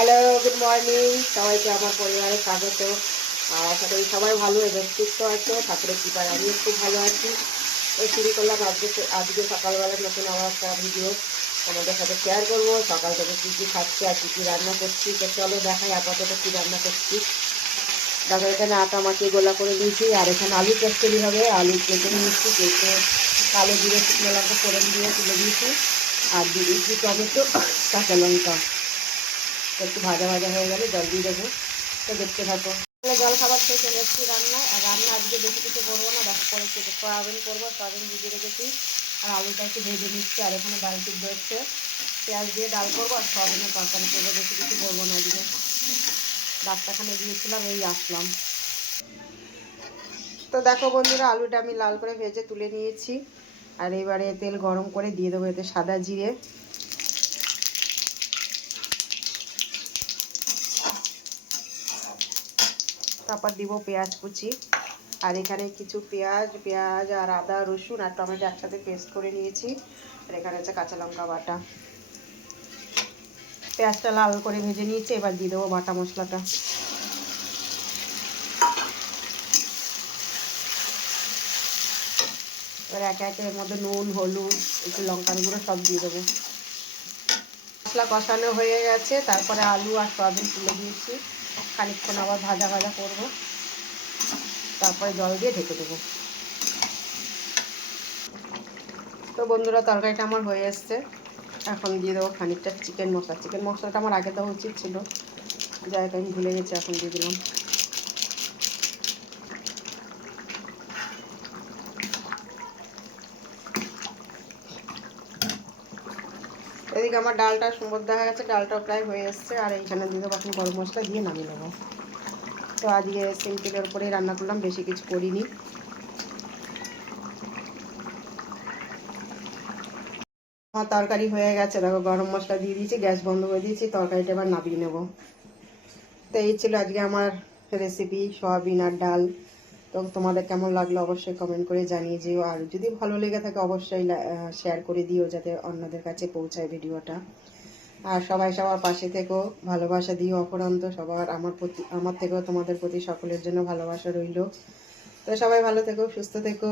Hello, good morning সবাইকে আমার পরিবারে স্বাগত। আর আশা করি সবাই ভালো এবং সুস্থ আছে। ঠাকুরের কৃপায় আমিও খুব ভালো আছি। ওই শুরু করলাম আজকে সকালবেলা নতুন আবার একটা ভিডিও তোমাদের সাথে শেয়ার করবো। সকাল থেকে কী কী খাচ্ছি আর কী কী রান্না করছি, তো চলো দেখাই আপাতত কী রান্না করছি। দেখো, এখানে আটা মাখিয়ে গোলা করে দিয়েছি, আর এখানে আলু চচ্চড়ি হবে। আলু কেটে নিয়েছি, কেটে কালো জিরে শুকনো লঙ্কা ফোড়ন দিয়ে তুলে দিয়েছি, আর দিয়ে দিয়েছি টমেটো, কাঁচা লঙ্কা। একটু ভাজা ভাজা হয়ে গেলে জল দিয়ে দেবো। তো দেখতে থাকো। জল খাবার খেয়ে চলে এসেছি রান্নায়। আর রান্না আজকে বেশি কিছু করবো না, দেখো পরে সয়াবিন করবো, সয়াবিন ভিজিয়ে রেখেছি। আর আলুটা একটু ভেজে নিচ্ছি। আর এখানে ডাল সিদ্ধ হচ্ছে, পেঁয়াজ দিয়ে ডাল করবো আর সয়াবিনের তরকারি করবো। বেশি কিছু করবো না আজকে। ডাক্তারখানে গিয়েছিলাম, এই আসলাম। তো দেখো বন্ধুরা, আলুটা আমি লাল করে ভেজে তুলে নিয়েছি। আর এবারে তেল গরম করে দিয়ে দেবো এতে সাদা জিরে, তারপর দিব পেঁয়াজ কুচি। আর এখানে কিছু পেঁয়াজ আর আদা রসুন আর টমেটো একসাথে পেস্ট করে নিয়েছি। আর এখানে হচ্ছে কাঁচা লঙ্কা বাটা। পেঁয়াজটা লাল করে ভেজে নিয়েছি, এবার দিয়ে দেবো বাটা মশলাটা। এবার একে একে এর মধ্যে নুন, হলুদ, একটু লঙ্কার গুঁড়ো সব দিয়ে দেবো। মশলা কষানো হয়ে গেছে, তারপরে আলু আর সয়াবিন তুলে দিয়েছি। খানিকক্ষণ আবার ভাজা ভাজা করবো, তারপরে জল দিয়ে ঢেকে দেবো। তো বন্ধুরা, তরকারিটা আমার হয়ে এসছে। এখন দিয়ে দেবো খানিকটা চিকেন মশলা। চিকেন মশলাটা আমার আগে দেওয়া উচিত ছিল, যাই হোক আমি ভুলে গেছি, এখন দিয়ে দিলাম। এদিকে আমার ডালটা সুন্দর দেখা গেছে, ডালটাও প্রায় হয়ে এসছে। আর এইখানে দিয়ে দেবো এখন গরম মশলা দিয়ে নামিয়ে নেবো। তো আজকে সিম্পলের উপরেই রান্না করলাম, বেশি কিছু করিনি। আমার তরকারি হয়ে গেছে, দেখো গরম মশলা দিয়ে দিয়েছি, গ্যাস বন্ধ করে দিয়েছি। তরকারিটা এবার নামিয়ে নেব। তো এই ছিল আজকে আমার রেসিপি, সয়াবিন আর ডাল। তো তোমাদের কেমন লাগলো অবশ্যই কমেন্ট করে জানিয়ে যেও। আর যদি ভালো লেগে থাকে অবশ্যই শেয়ার করে দিও, যাতে অন্যদের কাছে পৌঁছায় ভিডিওটা। আর সবাই সবার পাশে থেকো, ভালোবাসা দিও অপরন্ত। সবার আমার থেকেও তোমাদের প্রতি সকলের জন্য ভালোবাসা রইল। তো সবাই ভালো থেকো, সুস্থ থেকো।